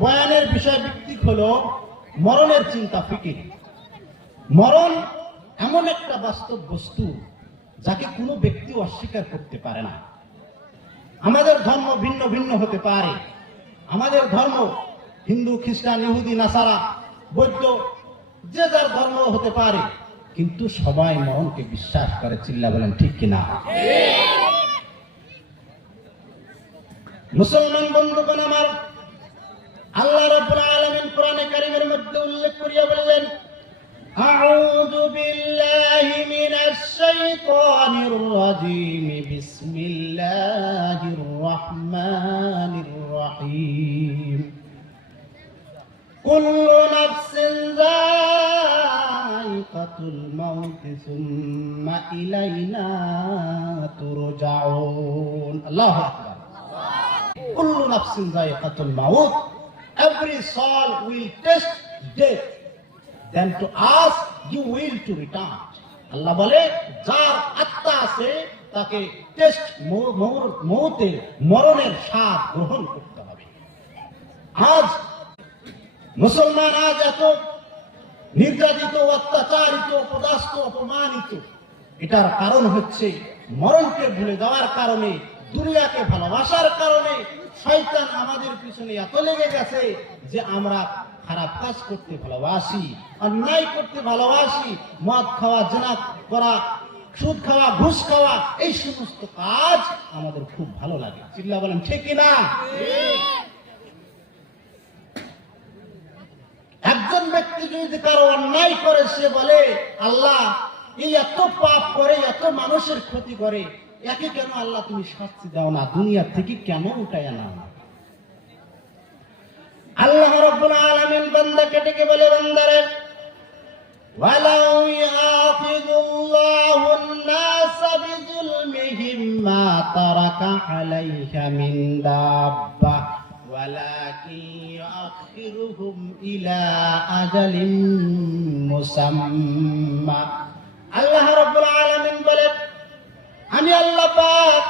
বয়ানের বিষয়ভিত্তিক হলো মরণের চিন্তা ফিকির। মরণ এমন একটা বাস্তব বস্তু যাকে কোনো ব্যক্তি অস্বীকার করতে পারে না। আমাদের ধর্ম ভিন্ন ভিন্ন হতে পারে, আমাদের ধর্ম হিন্দু, খ্রিস্টান, ইহুদি, নাসারা, বৌদ্ধ, যে যার ধর্ম হতে পারে, কিন্তু সবাই মরণকে বিশ্বাস করে। চিল্লা বলেন ঠিক কিনা? মুসলমান বন্ধুগণ আমার, আল্লাহ রাব্বুল আলামিন কোরআনে কারীমের মধ্যে উল্লেখ করিয়া বললেন, আউযু বিল্লাহি মিনাশ শাইতানির রাজীম, বিসমিল্লাহির রাহমানির রহিম, কুল্লু নাফসিন যায়িকাতুল মাউত সুম্মা ইলাইনা তুরজাউন। আল্লাহু আকবার। কুল্লু নাফসিন যায়িকাতুল মাউত, every soul will taste death, then to us you will to return. আল্লাহ বলে যার আত্মা আছে তাকে টেস্ট মৌতের, মরণের স্বাদ গ্রহণ করতে হবে। আজ মুসলমান আজ এত নির্যাতিত, অত্যাচারিত, অপদাস্ত, অপমানিত, এটার কারণ হচ্ছে মরণকে ভুলে যাওয়ার কারণে, দুনিয়াকে ভালোবাসার কারণে। শয়তান আমাদের পিছনে এত লেগে গেছে যে আমরা খারাপ কাজ করতে ভালোবাসি, অন্যায় করতে ভালোবাসি, মদ খাওয়া, জেনা করা, সুদ খাওয়া, ঘুষ খাওয়া, এই সমস্ত কাজ আমাদের খুব ভালো লাগে। চিল্লা বলেন ঠিক কিনা? একজন ব্যক্তি যদি কারো অন্যায় করে, সে বলে আল্লাহ এই এত পাপ করে, এত মানুষের ক্ষতি করে, একে কেন আল্লাহ তুমি শাস্তি দাও না, দুনিয়া থেকে কেন উঠায় নাও না? আল্লাহ রাব্বুল আলামিন বান্দাকে ডেকে বলে, বান্দারে ওয়ালাউ ইয়াখিযুল্লাহুন নাসা বিযুলমিহিম মা তারাকা আলাইহা মিন দাব্বা ওয়ালাকিন ইউআখিরুহুম ইলা আজালিন মুসাম্মা। আল্লাহ রাব্বুল আলামিন বলে, আমি আল্লাহ পাক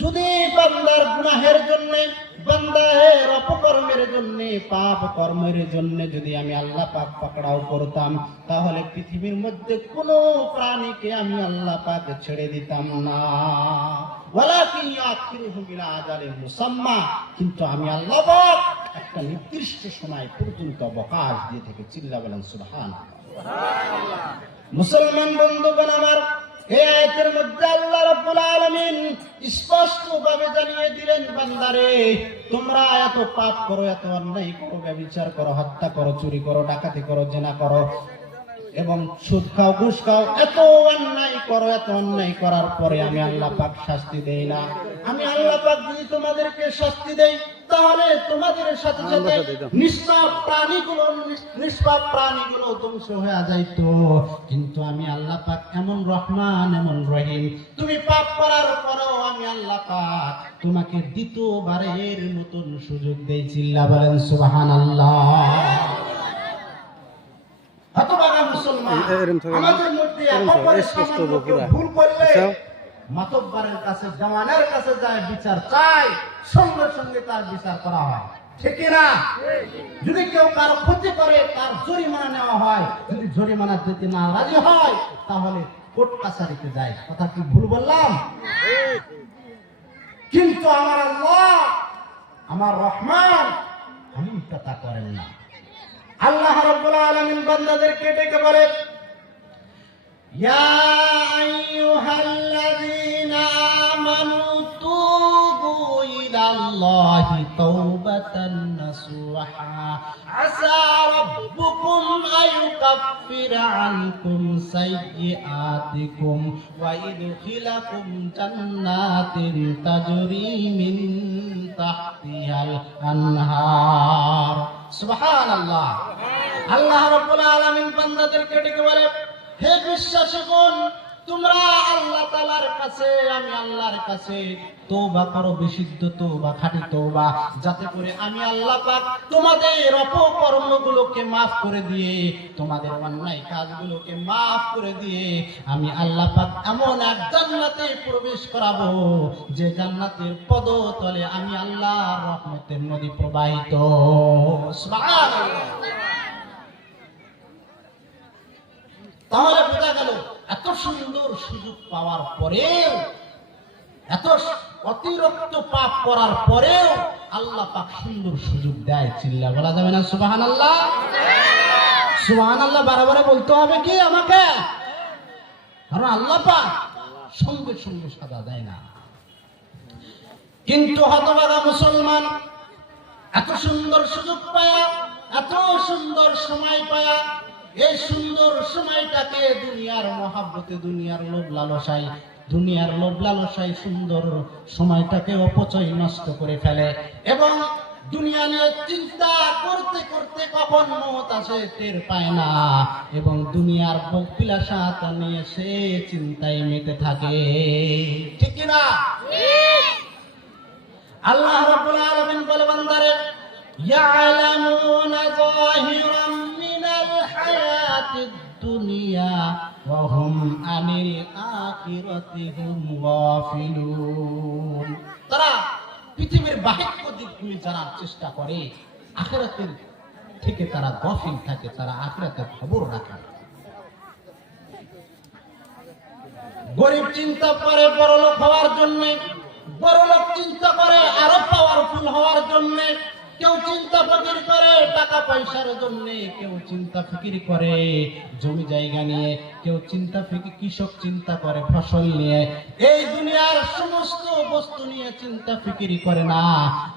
যদি বান্দার গুনাহের জন্য, বান্দার অপকর্মের জন্য, পাপ কর্মের জন্য যদি আমি আল্লাহ পাক পাকড়াও করতাম, তাহলে পৃথিবীর মধ্যে কোনো প্রাণীকে আমি আল্লাহ পাক ছেড়ে দিতাম না। ওয়ালাকিন ইয়াখিরুহুম ইলা আজালিন মুসাম্মা, কিন্তু আমি আল্লাহ পাক একটা নির্দিষ্ট সময় পর্যন্ত অবকাশ দিয়ে থেকে। চিল্লা বলেন সুবহানাল্লাহ। মুসলমান বন্ধুগণ আমার, এই আয়াতের মধ্যে আল্লাহ রাব্বুল আলামিন স্পষ্টভাবে জানিয়ে দিলেন, বান্দারে তোমরা এত পাপ করো, এত অন্যায় করো, ব্যভিচার করো, হত্যা করো, চুরি করো, ডাকাতি করো, জেনা করো এবং সুদ খাও, ঘুষ খাও, এত অন্যায় করো, এত অন্যায় করার পরে আমি আল্লাহ পাক শাস্তি দেই না। আমি আল্লাহ পাক যদি তোমাদেরকে শাস্তি দেই, তাহলে তোমাদের সাথে সাথে নিষ্পাপ প্রাণীগুলো ধ্বংস হয়ে যাইতো। কিন্তু আমি আল্লাহ পাক এমন রহমান, এমন রহিম, তুমি পাপ করার পরেও আমি আল্লাহ পাক তোমাকে দ্বিতীয়বারের নতুন সুযোগ দেই। চিল্লা বলেন সুবহানাল্লাহ। আমাদের মধ্যে ভুল করলে মাতব্বরের কাছে, জামানের কাছে যায়, বিচার চাই, সঙ্গে সঙ্গে তার বিচার করা হয়, ঠিক না? যদি কেউ কারো ক্ষতি করে, তার জরিমানা নেওয়া হয়। যদি জরিমানা দিতে না রাজি হয়, তাহলে কোর্ট কাছারিতে যায়। কথা কি ভুল বললাম? কিন্তু আমার আল্লাহ, আমার রহমান এমন কথা করেন না। আল্লাহ রাব্বুল আলামিন বান্দাদেরকে ডেকে বলে, ইয়া আইয়ুহাল্লাযীনা আমানু তুবু ইলাল্লাহি তাওবাতান নাসুহা আসা রাব্বুকুম আইয়ুকাফিরা আনকুম সাইয়্যাতিকুম ওয়া ইদখিলাকুম জান্নাতিন তাজরি মিন তাহতিহাল আনহার। সুবহানাল্লাহ। আল্লাহ রাব্বুল আলামিন বান্দাদেরকে ডেকে বলে, হে বিশ্বাসীগণ, তোমরা আল্লাহ তাআলার কাছে, আমি আল্লাহর কাছে তওবা করো, বিশুদ্ধ তওবা, খাঁটি তওবা, যাতে করে আমি আল্লাহ পাক তোমাদের অপকর্মগুলোকে মাফ করে দিয়ে, তোমাদের অন্যায় কাজগুলোকে মাফ করে দিয়ে আমি আল্লাহ পাক এমন এক জান্নাতে প্রবেশ করাবো যে জান্নাতের পদতলে আমি আল্লাহর রহমতের নদী প্রবাহিত। সুবহানাল্লাহ। তাহলে বোঝা গেল এত সুন্দর সুযোগ পাওয়ার পরেও, এত অতিরিক্ত পাপ করার পরেও আল্লাহ পাক সুন্দর সুযোগ দেয়। চিল্লা বলা যাবে না সুবহানাল্লাহ? সুবহানাল্লাহ বারে বারে বলতে হবে কি আমাকে? কারণ আল্লাহ পাক সঙ্গে সঙ্গে সাজা দেয় না। কিন্তু হতভাগা মুসলমান এত সুন্দর সুযোগ পায়া, এত সুন্দর সময় পায়া, এই সুন্দর সময়টাকে দুনিয়ার মহাব্বতে, দুনিয়ার লোভ লালসায় সুন্দর সময়টাকে অপচয় নষ্ট করে ফেলে এবং দুনিয়া নিয়ে চিন্তা করতে করতে কখন মওত আসে টের পায় না এবং দুনিয়ার ভোগ বিলাসিতা নিয়ে সে চিন্তায় মেতে থাকে। ঠিক কি না? আল্লাহ রাব্বুল আলামিন বলে বান্দারে, ইয়ালামুনা যাহিরাম মিনাল হায়াতিদ দুনিয়া ওয়া হুম আনিল আখিরাতি হুম গাফিলুন। তারা পৃথিবীর বাহির দিকগুলি জানার চেষ্টা করে, আখিরাতের থেকে তারা গাফিল থাকে, তারা আখিরাতের খবর রাখে না। গরিব চিন্তা করে বড়লোক হওয়ার জন্য, বড়লোক চিন্তা করে আরো পাওয়ারফুল হওয়ার জন্য, কেউ চিন্তা ফিকির করে টাকা পয়সার জন্য, কেউ চিন্তা ফিকির করে জমি জায়গা নিয়ে, কেউ চিন্তা ফিকির, কৃষক চিন্তা করে ফসল নিয়ে। এই দুনিয়ার সমস্ত বস্তু নিয়ে চিন্তা ফিকির করে না।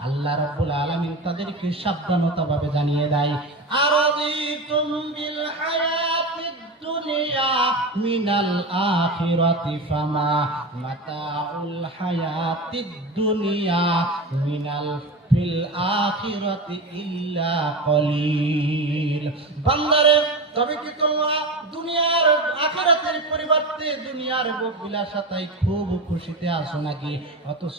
আল্লাহ রাব্বুল আলামিন তাদেরকে সাবধানতা ভাবে জানিয়ে দেয়, আরাদিতুম বিল হায়াতিদ দুনিয়া মিনাল আখিরাতি ফামা মাতাউল হায়াতিদ দুনিয়া মিনাল ফিল আখিরাতি ইল্লা কলিল। বান্দারে, তবে কি তোমরা দুনিয়ার আখিরাতের পরিবর্তে দুনিয়ার ভোগ বিলাসিতায় খুব খুশিতে আছো নাকি? অথচ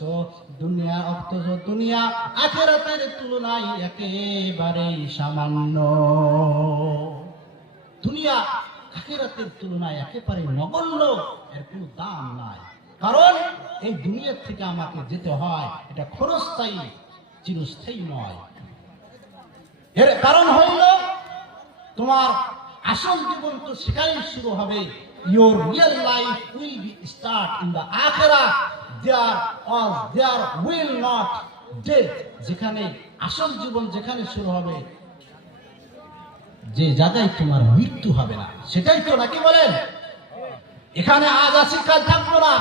দুনিয়া আখিরাতের তুলনায় একেবারেই সামান্য। দুনিয়া আখিরাতের তুলনায় একেবারে নগণ্য, এর কোনো দাম নাই। কারণ এই দুনিয়ার থেকে আমাকে যেতে হয়, এটা ক্ষণস্থায়ী, চিরস্থায়ী নয়। এর কারণ হইল তোমার আসল জীবন তো সেখানেই শুরু হবে। Your real life will be start in the akhirah. There will not death. যেখানে আসল জীবন যেখানে শুরু হবে, যে জায়গায় তোমার মৃত্যু হবে না, সেটাই তো নাকি বলেন? এখানে আজ আছি কাল থাকবো না,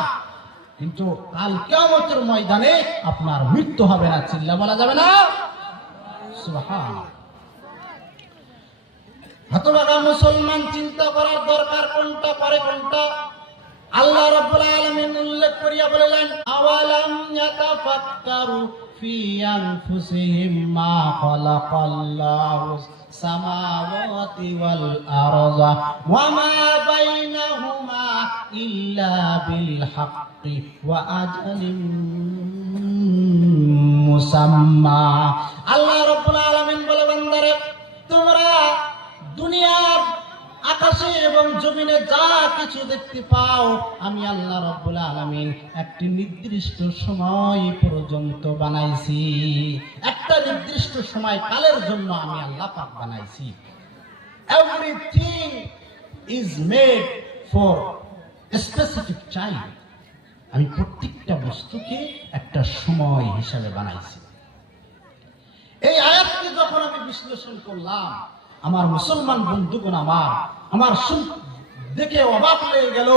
কিন্তু কাল কিয়ামতের ময়দানে আপনার মৃত্যু হবে না। চিল্লা বলা যাবে না? সুবহানাল্লাহ। হতভাগা মুসলমান চিন্তা করার দরকার কোনটা, পারে কোনটা? আল্লাহ রাব্বুল আলামিন উল্লেখ করিয়া বলেন, আওয়ালাম ইয়াতাফাক্কারু ফি আনফুসিহিম মা খালাকাল্লাহু সামাওয়াতি ওয়াল আরযা ওয়া মা বাইনাহুমা ইল্লা বিল হাক্কি ওয়া আজালিন মুসাম্মা। আল্লাহ রাব্বুল আলামিন বলে, বান্দারে, তোমরা দুনিয়ার আকাশে এবং জমিনে যা কিছু দেখতে পাও, আমি আল্লাহ রাব্বুল আলামিন একটি নির্দিষ্ট সময় পর্যন্ত বানাইছি। একটা নির্দিষ্ট সময় কালের জন্য আমি আল্লাহ পাক বানাইছি। Everything is made for a specific time. আমি প্রত্যেকটা বস্তুকে একটা সময় হিসাবে বানাইছি। এই আয়াতকে যখন আমি বিশ্লেষণ করলাম, আমার মুসলমান বন্ধুগণ, আমার দেখে অবাক হয়ে গেল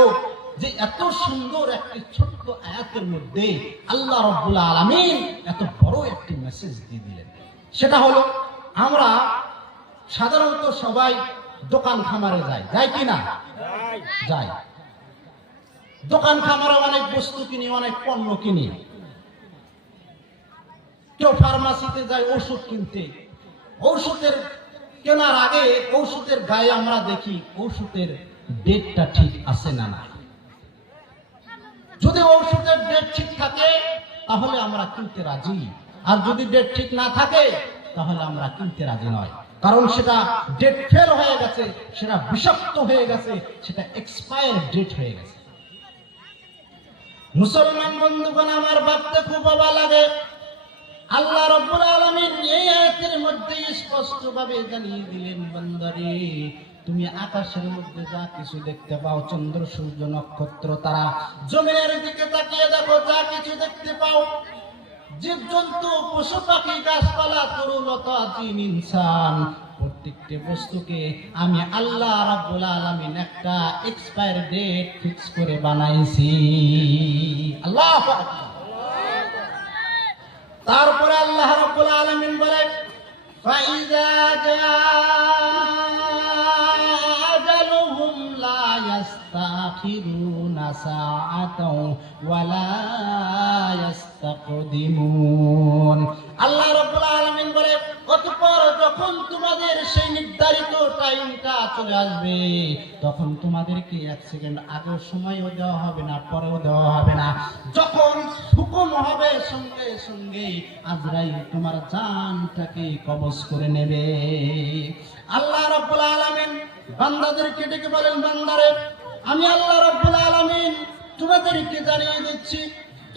যে এত সুন্দর একটি ছোট্ট আয়াতের মধ্যে আল্লাহ রাব্বুল আলামিন এত বড় একটি মেসেজ দিয়ে দিলেন। সেটা হলো, আমরা সাধারণত সবাই দোকান খামারে যাই কি না? যাই। দোকান খামারে অনেক বস্তু কিনি, অনেক পণ্য কিনি। কেউ ফার্মাসিতে যায় ওষুধ কিনতে। ঔষধের কেনার আগে ঔষধের গায়ে আমরা দেখি ঔষধের ডেটটা ঠিক আছে না নাই। যদি ঔষধের ডেট ঠিক থাকে তাহলে আমরা কিনতে রাজি, আর যদি ডেট ঠিক না থাকে তাহলে আমরা কিনতে রাজি নয়, কারণ সেটা ডেট ফেল হয়ে গেছে, সেটা বিষাক্ত হয়ে গেছে, সেটা এক্সপায়ার ডেট হয়ে গেছে। মুসলমান বন্ধুগণ আমার ভাবতে খুব অবাক লাগে, আল্লাহ রাব্বুল আলামিন এই আয়াতের মধ্যে স্পষ্টভাবে জানিয়ে দিলেন, বান্দারে তুমি আকাশের মধ্যে যা কিছু দেখতে পাও, চন্দ্র সূর্য নক্ষত্র তারা, জমিনের দিকে তাকিয়ে দেখো, যা কিছু দেখতে পাও, জীবজন্তু পশু পাখি গাছপালা তরুলতা জিন ইনসান, প্রত্যেকটি বস্তুকে আমি আল্লাহ রাব্বুল আলামিন একটা এক্সপায়ার ডেট ফিক্স করে বানাইছি। আল্লাহু আকবার। তারপরে আল্লাহ রাব্বুল আলামিন বলেন, ফাইযা জাআজালুহুম লা ইস্তাখিরুনা সাআতাও ওয়া লা ইস্তাকদিমুন। আল্লাহ রাব্বুল আলামিন বলে, অতঃপর যখন তোমাদের সেই নির্ধারিত টাইমটা চলে আসবে, তখন তোমাদেরকে এক সেকেন্ড আগেও সময়ও দেওয়া হবে না, পরেও দেওয়া হবে না। যখন হুকুম হবে সঙ্গে সঙ্গে আজরাইল তোমার জানটাকে কবজ করে নেবে। আল্লাহ রাব্বুল আলামিন বান্দাদেরকে ডেকে বলেন, বান্দারে আমি আল্লাহ রাব্বুল আলামিন তোমাদেরকে জানিয়ে দিচ্ছি,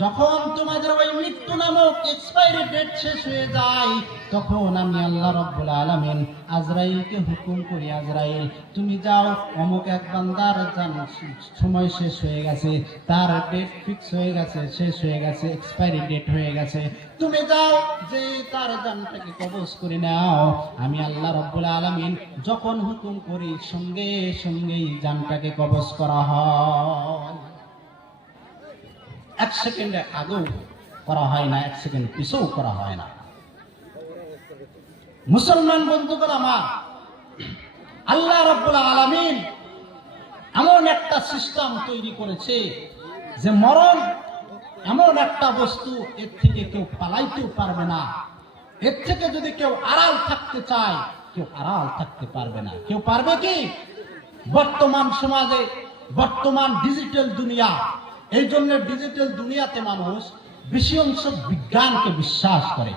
যখন তোমাদের ওই মৃত্যু নামক এক্সপায়ারি ডেট শেষ হয়ে যায়, তখন আমি আল্লাহ রাব্বুল আলামিন আজরাইলকে হুকুম করি, আজরাইল তুমি যাও, অমুক এক বান্দার জান সময় শেষ হয়ে গেছে, তার ডেট ফিক্স হয়ে গেছে, শেষ হয়ে গেছে, এক্সপায়ারি ডেট হয়ে গেছে, তুমি যাও যে তার জানটাকে কবজ করে নাও। আমি আল্লাহ রাব্বুল আলামিন যখন হুকুম করি সঙ্গে সঙ্গেই জানটাকে কবজ করা হয়। এক সেকেন্ডে আগেও করা হয় না, এক সেকেন্ড পিছেও করা হয় না। মুসলমান বন্ধুগণ আমার, আল্লাহ রাব্বুল আলামিন এমন একটা সিস্টেম তৈরি করেছে যে মরণ এমন একটা বস্তু, এর থেকে কেউ পালাইতেও পারবে না। এর থেকে যদি কেউ আড়াল থাকতে চায়, কেউ আড়াল থাকতে পারবে না। কেউ পারবে কি? বর্তমান সমাজে, বর্তমান ডিজিটাল দুনিয়া, এই জন্য ডিজিটাল দুনিয়াতে মানুষ বেশি অংশ বিজ্ঞানকে বিশ্বাস করে।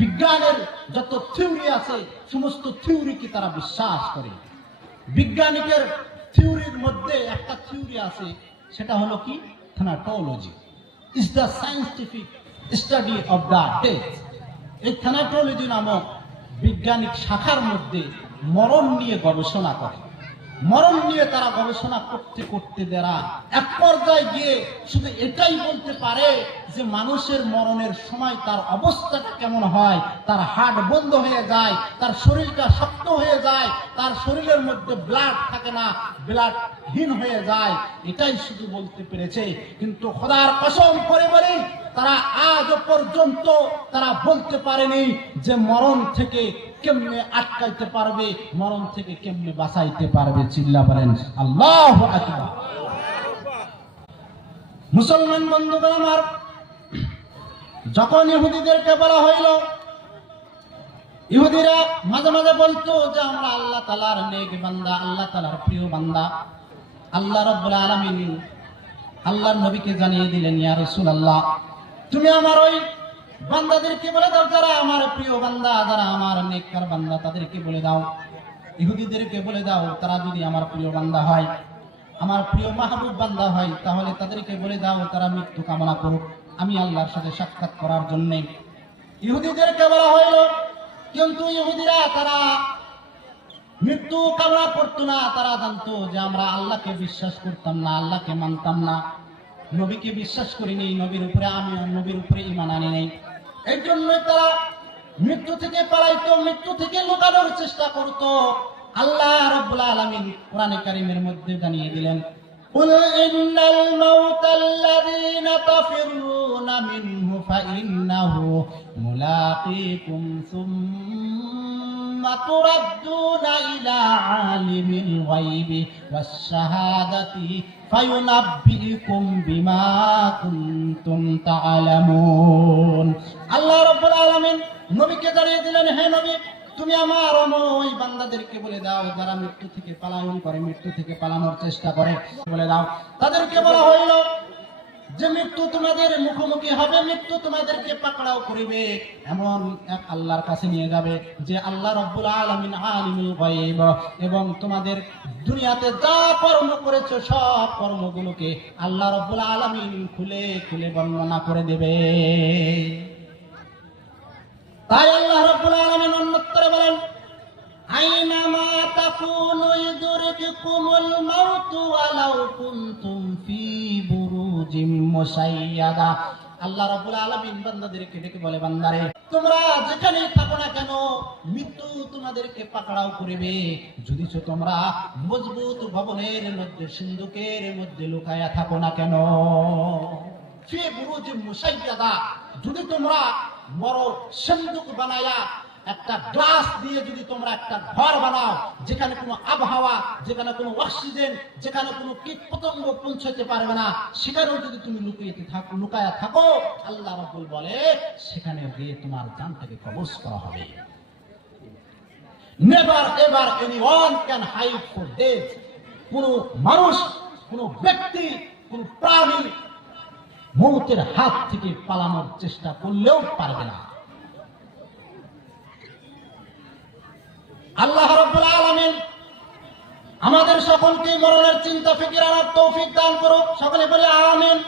বিজ্ঞানের যত থিওরি আছে সমস্ত থিওরিকে তারা বিশ্বাস করে। বিজ্ঞানিকের থিওরির মধ্যে একটা থিওরি আছে, সেটা হলো কি? Thanatology is the scientific study of the death. এই থ্যানাটোলজি নামক বিজ্ঞানিক শাখার মধ্যে মরণ নিয়ে গবেষণা করে। মরণ নিয়ে তারা গবেষণা করতে করতে তারা এক পর্যায়ে গিয়ে শুধু এটাই বলতে পারে যে মানুষের মরণের সময় তার অবস্থাটা কেমন হয়, তার হার্ট বন্ধ হয়ে যায়, তার শরীরটা শক্ত হয়ে যায়, তার শরীরের মধ্যে ব্লাড থাকে না, ব্লাডহীন হয়ে যায়, এটাই শুধু বলতে পেরেছে। কিন্তু খোদার কসম করে বলি, তারা আজ পর্যন্ত তারা বলতে পারেনি যে মরণ থেকে কেমনে আটকাইতে পারবে, মরণ থেকে কেমনে বাঁচাইতে পারবে। চিল্লা বলেন আল্লাহু আকবার। মুসলমান বন্ধুগণ আমার, যখন ইহুদিদেরকে বলা হইল, ইহুদিরা মাঝে মাঝে বলতো যে আমরা আল্লাহ তাআলার নেক বান্দা, আল্লাহ তাআলার প্রিয় বান্দা। আল্লাহ রাব্বুল আলামিন আল্লাহর নবীকে জানিয়ে দিলেন, ইয়া রাসূলুল্লাহ তুমি আমার ওই বান্দাদেরকে বলে দাও, যারা আমার প্রিয় বান্দা, যারা আমার নেককার বান্দা, তাদেরকে বলে দাও, ইহুদিদেরকে বলে দাও, তারা যদি আমার প্রিয় বান্দা হয়, আমার প্রিয় মাহবুব বান্দা হয়, তাহলে তাদেরকে বলে দাও তারা মৃত্যু কামনা করুক আমি আল্লাহর সাথে সাক্ষাৎ করার জন্য। ইহুদিদেরকে বলা হইল, কিন্তু ইহুদিরা তারা মৃত্যু কামনা করতো না। তারা জানতো যে আমরা আল্লাহকে বিশ্বাস করতাম না, আল্লাহকে মানতাম না, নবীকে বিশ্বাস করিনি, নবীর উপরে আমি নবীর উপরে ঈমান আনি নাই। এই জন্যই তারা মৃত্যু থেকে পালাইতো, মৃত্যু থেকে লুকানোর চেষ্টা করত। আল্লাহ রাব্বুল আলামিন কোরআনে কারীমের মধ্যে জানিয়ে দিলেন, কুল ইন্নাল মাউতাল্লাযীনা তাফিরুনা মিনহু ফাইন্নাহু মুলাকীকুম সুম্মা তুরাদ্দুনা ইলা আলিমিল গায়বি ওয়াশ শাহাদাতি ফায়ুনাব্বিউকুম বিমা কুনতুম তা'লামুন। আল্লাহ রাব্বুল আলামিন নবীকে জানিয়ে দিলেন, হে নবী তুমি আমার ওই বান্দাদেরকে বলে দাও যারা মৃত্যু থেকে পলায়ন করে, মৃত্যু থেকে পালানোর চেষ্টা করে, বলে দাও তাদেরকে বলা হইল যে মৃত্যু তোমাদের মুখোমুখি হবে, মৃত্যু তোমাদেরকে পাকড়াও করিবে, এমন এক আল্লাহর কাছে নিয়ে যাবে যে আল্লাহ রব্বুল আলামিন আলিমুল গায়ব, এবং তোমাদের দুনিয়াতে যা কর্ম করেছো সব কর্মগুলোকে আল্লাহ রব্বুল আলামিন খুলে খুলে বর্ণনা করে দেবে। তাই আল্লাহ রব্বুল আলামিন অন্যত্র বলেন, আইনামা তাকুনু ইদরিকুমুল মাউতু ওয়ালাউ কুনতুম ফি বুরুজিম মুশাইয়াদা। আল্লাহ রাব্বুল আলামিন বান্দাদেরকে ডেকে বলে, বান্দারে তোমরা যেখানেই থাকো না কেন মৃত্যু তোমাদেরকে পাকড়াও করিবে, যদি তোমরা মজবুত ভবনের মধ্যে সিন্ধুকের মধ্যে লুকায়া থাকো না কেন। ফি বুরুজিম মুশাইয়াদা, যদি তোমরা বড় সিন্ধুক বানায়া একটা গ্লাস দিয়ে যদি তোমরা একটা ঘর বানাও, যেখানে কোনো আবহাওয়া, যেখানে কোনো অক্সিজেন, যেখানে কোনো কীট পতঙ্গ পৌঁছাতে পারবে না, সেখানেও যদি তুমি লুকায়া থাকো, আল্লাহ রাব্বুল বলে সেখানে গিয়ে তোমার জানটাকে কবজ করা হবে। Never ever anyone can hide for death. কোনো মানুষ, কোনো ব্যক্তি, কোনো প্রাণী মৌতের হাত থেকে পালানোর চেষ্টা করলেও পারবে না। আল্লাহ রাব্বুল আলামিন আমাদের সকলকে মরণের চিন্তা ফিকির আনার তৌফিক দান করুক। সকলে বলে আমিন।